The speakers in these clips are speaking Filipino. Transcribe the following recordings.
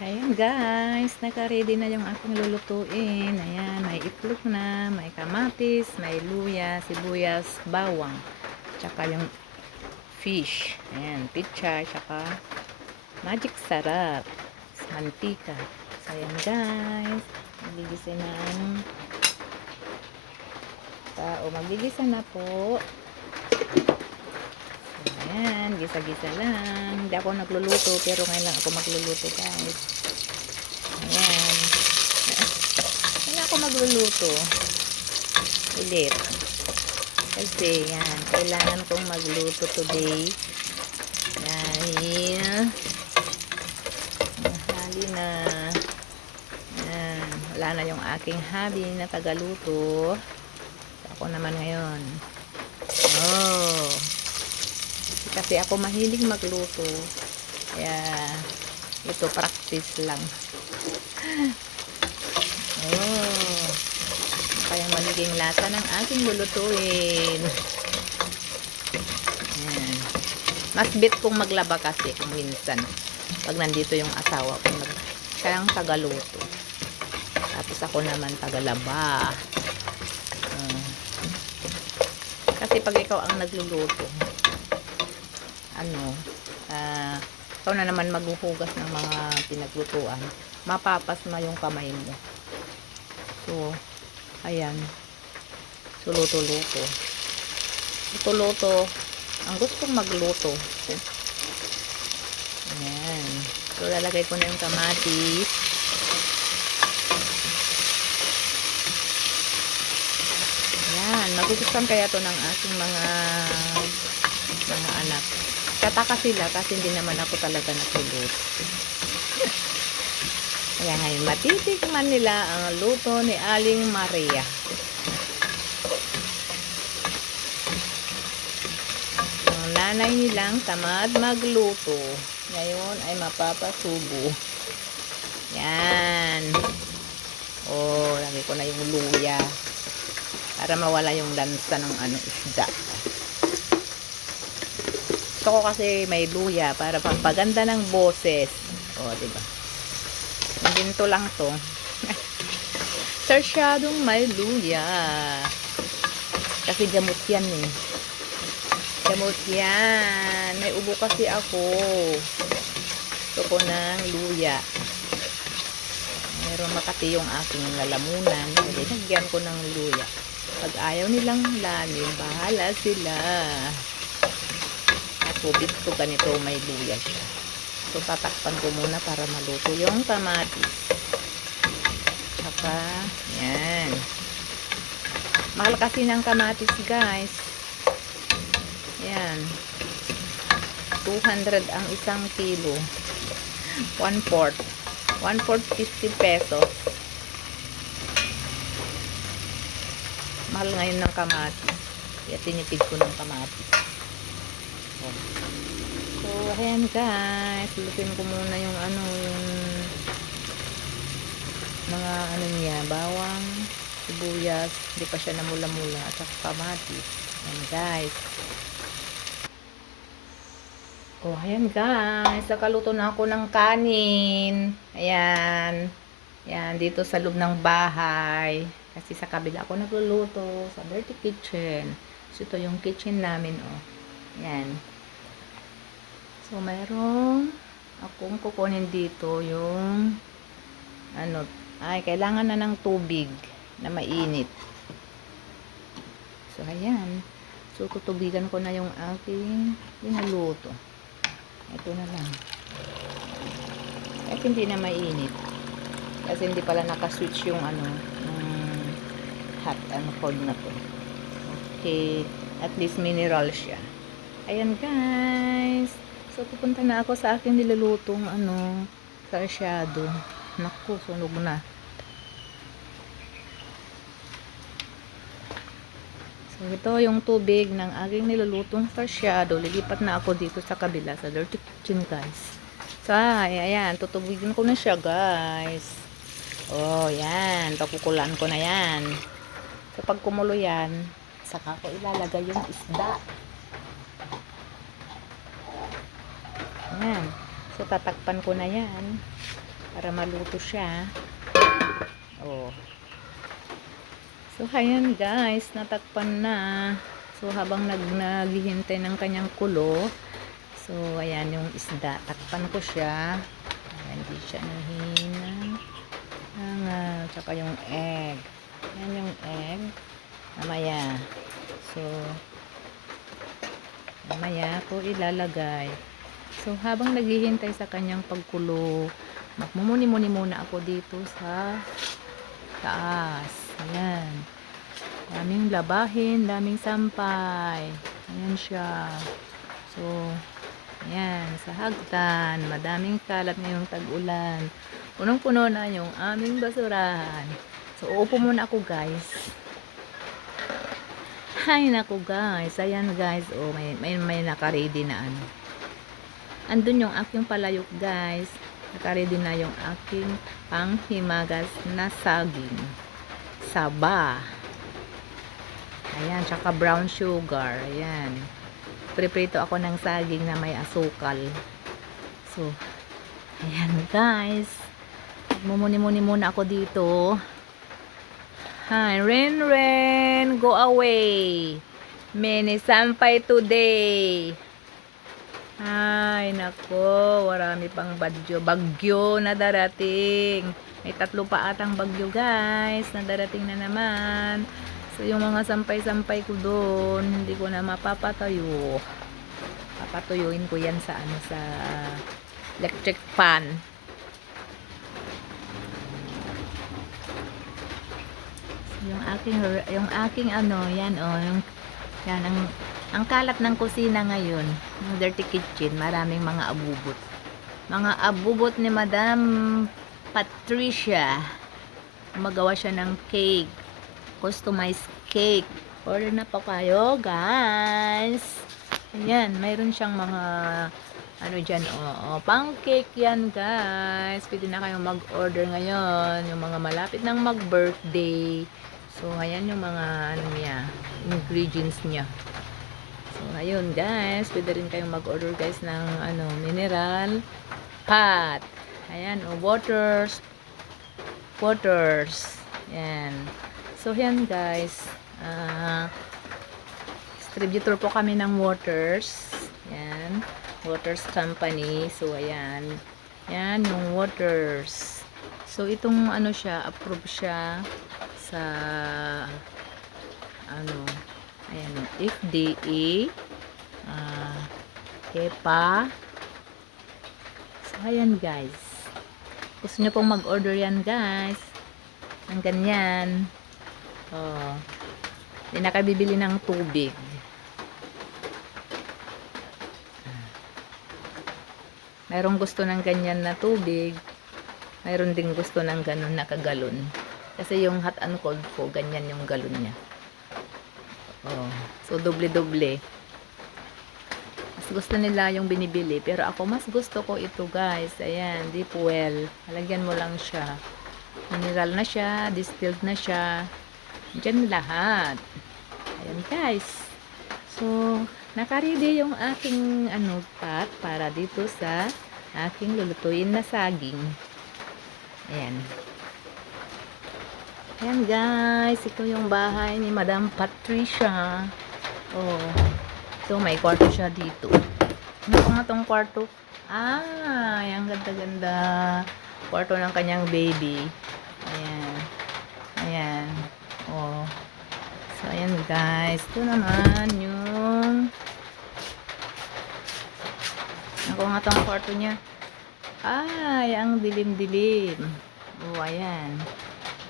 Ayan guys, naka-ready na yung aking lulutuin. Ayan, may itlog na, may kamatis, may luya, sibuyas, bawang, tsaka yung fish. Ayan, pichay, tsaka magic sarap, mantika. So ayan guys, magigisa na ang tao. Magigisa na po. Ayan, gisa-gisa lang. Hindi ako nagluluto, pero ngayon lang ako magluluto guys. Ayan. Wala ako magluluto. Ulit. Kasi, yan. Kailangan kong magluto today. Dahil, hali na. Yan. Wala na yung aking hobby na tagaluto. Ako naman ngayon. Oh. Kasi ako mahilig magluto. Kaya, ito practice lang. Oh. Kaya magiging lasa ng aking lulutuin. Ayan. Mas bet kong maglaba kasi kung minsan. Pag nandito yung asawa ko, kaya ang tagaluto. Tapos ako naman tagalaba. Kasi pag ikaw ang nagluluto, ikaw na naman maghuhugas ng mga pinaglutuan, mapapasma yung kamay mo. So, ayan. So, luto-luto. Luto-luto. Ang gustong magluto. Ayan. So, lalagay ko na yung kamatis. Ayan. Magugustuhan kaya to ng aking mga anak. Kataka sila kasi hindi naman ako talaga nagluluto. Kaya ngayon, matitikman nila ang luto ni Aling Maria. Ang nanay nilang tamad magluto. Ngayon ay mapapasubo. Yan. Oh, lagay ko na yung luya. Para mawala yung lansa ng isda. Gusto ko kasi may luya para pampaganda ng boses. O, diba? Ginto lang to. Sarsyadong may luya. Kasi gamot yan eh. Gamot yan. May ubo kasi ako. Gusto ko ng luya. Meron makati yung aking lalamunan. Hindi, nagyan ko ng luya. Pag ayaw nilang lamin, bahala sila. Tubig ko ganito may luya siya. So tatakpan ko muna para maluto yung kamatis. Saka yan. Mahal kasi ng kamatis guys. Yan. 200 ang isang kilo. 1/4. 1/4 50 pesos. Mahal ngayon ng kamatis. Kaya tinipid ko ng kamatis. So, ayan guys, lutuin ko muna yung yung mga niya, bawang, sibuyas, hindi pa siya namula-mula, at saka kamatis. Ayan guys. Oh, ayan guys, nakaluto na ako ng kanin. Ayan. Ayan, dito sa loob ng bahay. Kasi sa kabila ako nagluluto, sa dirty kitchen. So, ito yung kitchen namin, oh. Ayan. So, mayroong akong kukunin dito yung kailangan na ng tubig na mainit. So, ayan. So, tutubigan ko na yung aking linuluto. Ito na lang. Kahit hindi na mainit. Kasi hindi pala nakaswitch yung hot cord na to. Okay. At least mineral siya. Ayan guys. So, pupunta na ako sa aking nilulutong sarsyado. Naku, sunog na. So, ito yung tubig ng aking nilulutong sarsyado. Lilipat na ako dito sa kabila, sa dirty kitchen guys. So, ayan. Tutubigin ko na siya guys. Oh, yan. Pakukulaan ko na yan. So, pag kumulo yan, saka ko ilalagay yung isda. Ayan. So, tatakpan ko na yan. para maluto siya. Oh. So, ayan guys, natakpan na. So, habang naghihintay ng kanyang kulo, so, ayan yung isda. Takpan ko siya. Ayan, hindi siya nahinang. Tsaka yung egg. Ayan yung egg. Mamaya. So, mamaya ko ilalagay. So, habang naghihintay sa kanyang pagkulo, magmumuni-muni muna ako dito sa taas. Ayan. Daming labahin, daming sampay. Ayan siya. So, ayan. Sa hagdan, madaming kalat ngayong tag-ulan. Punong-puno na yung aming basurahan. So, uupo muna ako guys. Hay naku guys. Ayan guys. Oh, may naka-ready na ano. Andun yung aking palayok guys. Naka-ready na yung aking panghimagas na saging. Saba. Ayan. Tsaka brown sugar. Ayan. Priprito ako ng saging na may asukal. So, ayan guys. Mumuni-muni muna ako dito. Hi, Ren, go away. Many sampay today. Ay, nako, marami pang bagyo na darating. May 3 pa atang bagyo, guys, na darating na naman. So, yung mga sampay-sampay ko doon, hindi ko na mapapatayo. Papatuyuin ko yan sa sa electric fan. Yung aking ano, yan yan ang kalat ng kusina ngayon, ng dirty kitchen, maraming mga abubot. Mga abubot ni Madam Patricia. Magawa siya ng cake, customized cake. Order na po kayo, guys. Ayan, mayroon siyang mga ano dyan, pancake yan guys. Pwede na kayong mag-order ngayon, yung mga malapit ng mag-birthday. So, ayan yung mga ano niya, ingredients niya. So, ayun guys, pwede rin kayong mag-order guys ng ano, mineral pot. Ayan, waters. Yan. So, yan guys. Distributor po kami ng waters. Yan. Waters company. So, ayan. Yan, yung waters. So, itong ano siya, approve siya sa ano, ayan, FDA, HEPA. So, ayan guys. Gusto nyo pong mag-order yan guys. Ang ganyan. Hindi na kayo bibili ng tubig. Mayroong gusto ng ganyan na tubig. Mayroon ding gusto ng ganun na kagalon. Kasi yung hot and cold po, ganyan yung galon niya. So, doble-doble. Mas gusto nila yung binibili. Pero ako, mas gusto ko ito, guys. Ayan, deep well. Halagyan mo lang siya. Mineral na siya, distilled na siya. Diyan lahat. Ayan, guys. So, naka-ready yung aking pot para dito sa aking lulutuin na saging. Ayan. Ayan guys, ito yung bahay ni Madam Patricia. So may kwarto siya dito. Ano pa nga tong kwarto? Ang ganda-ganda. Kwarto ng kanyang baby. Ayan. Ayan. So ayan guys, ito naman yung ako nga tong kwarto niya. Ang dilim-dilim. Ayan.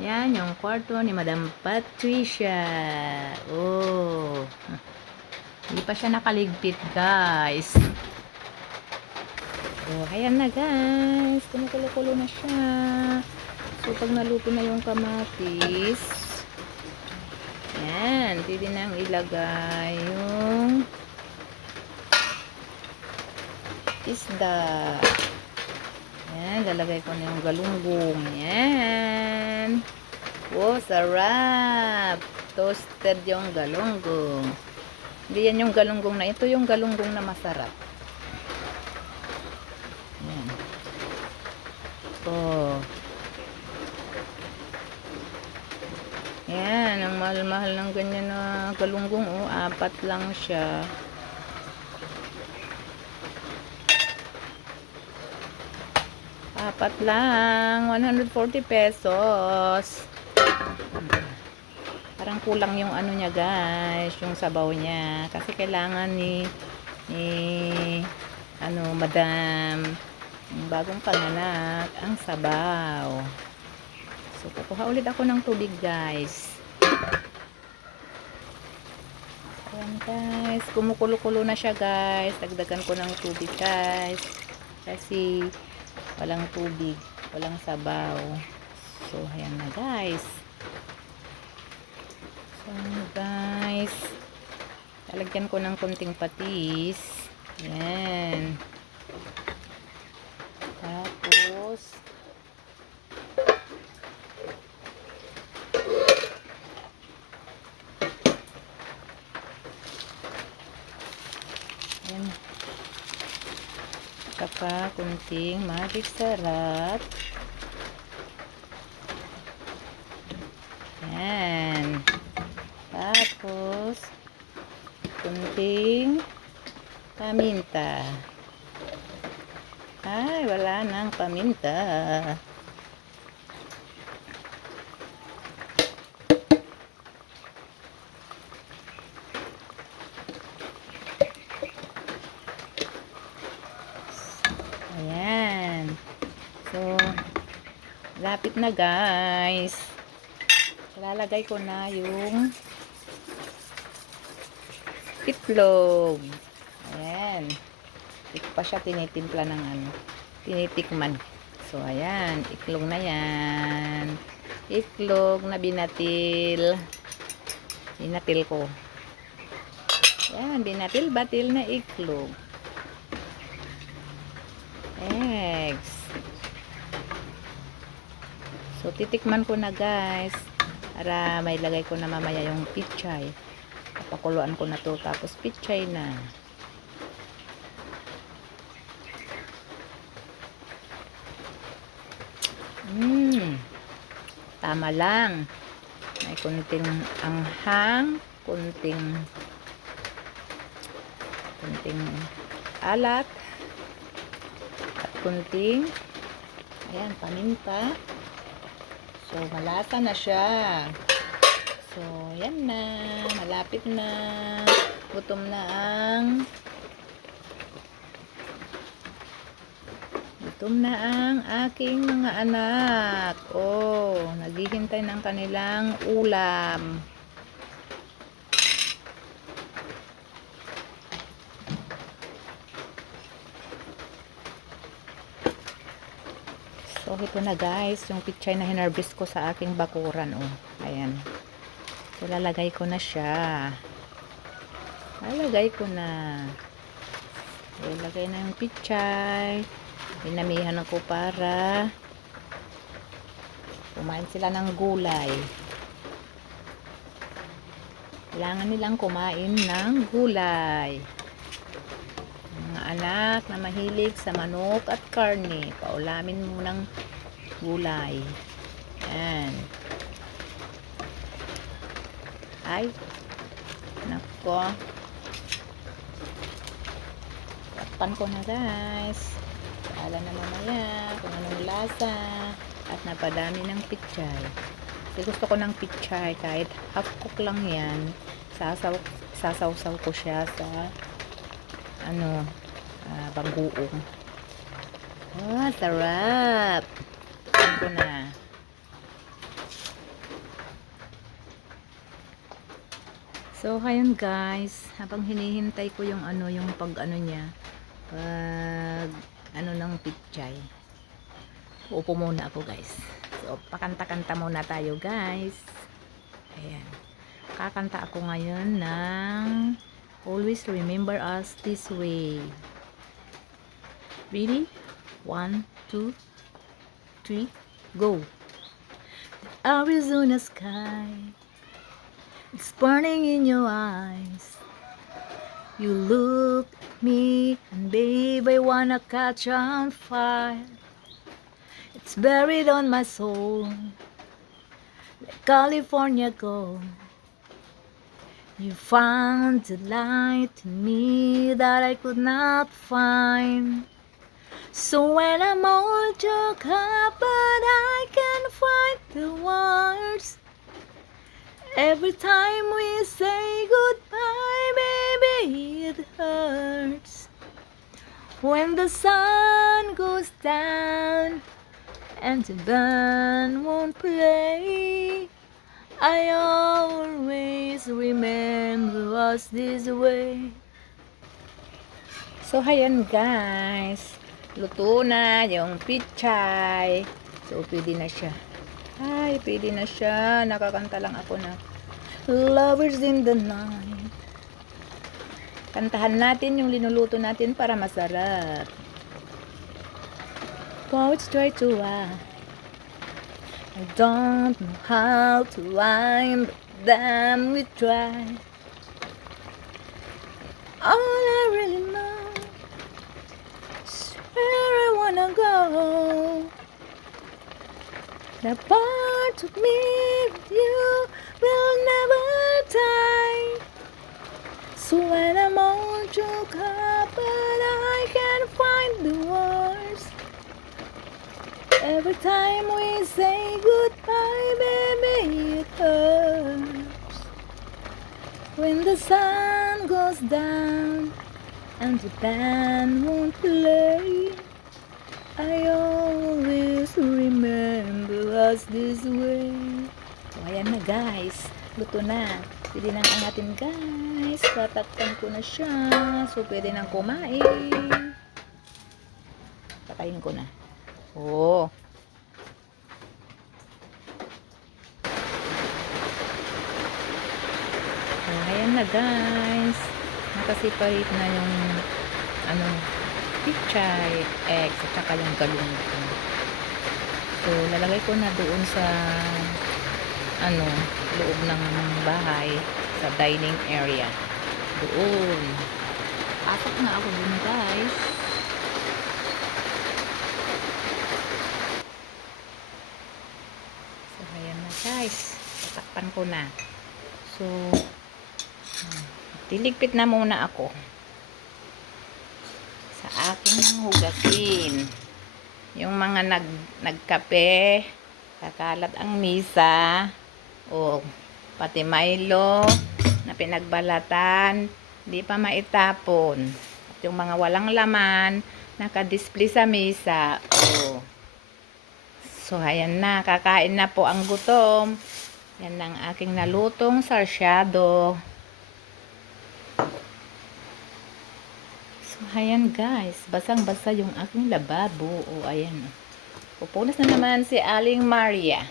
Yan, yung kwarto ni Madam Patricia. Hindi pa siya nakaligpit, guys. Ayan na, guys. Kumukulo-kulo na siya. So, pag naluto na yung kamatis, yan, pwede nang ilagay yung isda. Yan, lalagay ko na yung galunggong. Yan. Sarap. Toasted yung galunggong. Hindi yan yung galunggong na. Ito yung galunggong na masarap. Yan. mahal-mahal ng ganyan na galunggong. Oh, 4 lang siya. Apat lang, 140 pesos. Parang kulang yung ano niya, guys, yung sabaw niya. Kasi kailangan ni madam, yung bagong panganak, ang sabaw. So, kukuha ulit ako ng tubig, guys. Ayan, guys. Kumukulo-kulo na siya, guys. Dagdagan ko ng tubig, guys. Kasi walang tubig, walang sabaw. So, ayan na, guys. So, guys, lalagyan ko ng kunting patis. Ayan. Tapos, ayan. Saka kunting magic sarap. Ayan. Tapos, kunting paminta. Ay, wala nang paminta. Ayan. So, lapit na, guys. Lalagay ko na yung itlog. Ayan. Ito pa siya tinitimpla ng tinitikman. So, ayan. Itlog na yan. Itlog na binatil. Binatil ko. Ayan. Binatil-batil na itlog. Eggs. So, titikman ko na, guys. Para may lagay ko na mamaya yung pichay. Papakuluan ko na to. Tapos, pichay na. Tama lang. May kunting anghang, kunting alat, at kunting, ayan, paminta. So, malasa na siya. So, yan na. Malapit na. Gutom na ang aking mga anak. Oh, naghihintay ng kanilang ulam. So, ito na, guys, yung pichay na hinarvest ko sa aking bakuran. Oh, ayan. So, lalagay ko na siya. Lalagay ko na. So, lagay na yung pichay. Dinamihan ako para kumain sila ng gulay. Kailangan nilang kumain ng gulay. Mga anak na mahilig sa manok at karne, paulamin mo ng gulay. Ayan. Ay, nako. Takpan ko na, guys. Alam na mamaya kung anong lasa at napadami ng pichay. Kasi gusto ko ng pichay kahit half cook lang yan. Sasaw-saw ko siya sa bagoong. Sarap. Ito ko na. So, ayun, guys, habang hinihintay ko yung niya, ng pichay. Upo muna ako, guys. So, pakanta-kanta muna tayo, guys. Ayan. Kakanta ako ngayon ng Always Remember Us This Way. Ready? 1, 2, 3, go! Arizona sky, it's burning in your eyes. You look at me and babe, I wanna catch on fire. It's buried on my soul like California gold. You found the light in me that I could not find. So when I'm all took up, but I can't find the words. Every time we say goodbye, baby, it hurts. When the sun goes down and the band won't play, I always remember us this way. So, ayan guys. Luto na yung pichay. So, pwede na siya. Ay, pwede na siya. Nakakanta lang ako na Lovers in the Night. Kantahan natin yung linuluto natin para masarap. Poets try to I don't know how to rhyme, but then we try. All I really know is where I wanna go. The part of me with you will never die. So when I'm all shook up, but I can't find the words. Every time we say goodbye, baby, it hurts. When the sun goes down and the band won't play, I always remember us this way. So, ayan na guys. Luto na. Pwede nang angatin guys. Tatakpan ko na siya. So, pwede nang kumain. Patayin ko na. Oh. Oh, ayan na guys. Nakasipahit na yung pichay, eggs, at saka yung galunggong. So, lalagay ko na doon sa loob ng bahay, sa dining area. Doon. Pasok na ako dun guys. So, ayan na guys. Tatakpan ko na. So, tiligpit na muna ako sa aking hugasin. Yung mga nagkape, kakalat ang misa, o pati Milo na pinagbalatan, hindi pa maitapon. At yung mga walang laman, nakadisplay sa misa. O. So, ayan na, kakain na po ang gutom. Yan ang aking nalutong sarsyado. So, ayan guys, basang-basa yung aking lababo. O, ayan. Pupunas na naman si Aling Maria.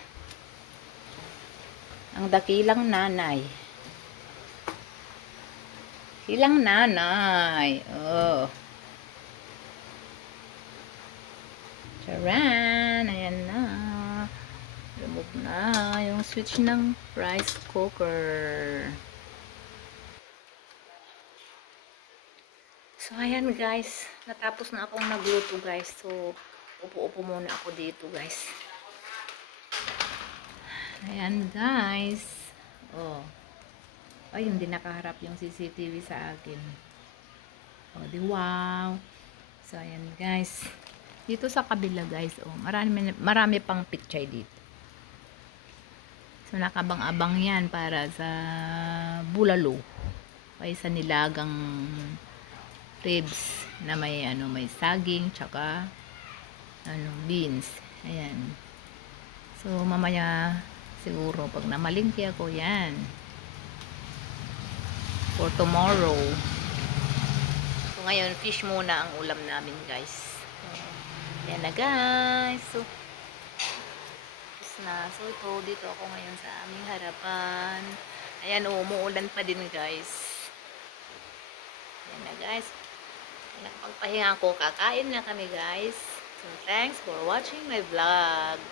Ang dakilang nanay. Kilang nanay. Oh. Charan! Ayan na. Remove na yung switch ng rice cooker. So, ayan guys. Natapos na akong nagluto guys. So, upo-upo muna ako dito guys. Ayan guys. Oh. Ay, hindi nakaharap yung CCTV sa akin. Oh, di wow. So, ayan guys. Dito sa kabila guys. Oh, marami pang pichay dito. So, nakabang-abang yan para sa bulalo. Ay, sa nilagang ribs na may saging, tsaka beans. Ayan. So, mamaya siguro pag namalingki ako yan. For tomorrow. So, ngayon fish muna ang ulam namin, guys. Yan na, guys. So, na. So, dito ako ngayon sa aming harapan. Ayan, umuulan pa din, guys. Ayan na, guys. Pagpahinga ko, kakain na kami, guys. So, thanks for watching my vlog.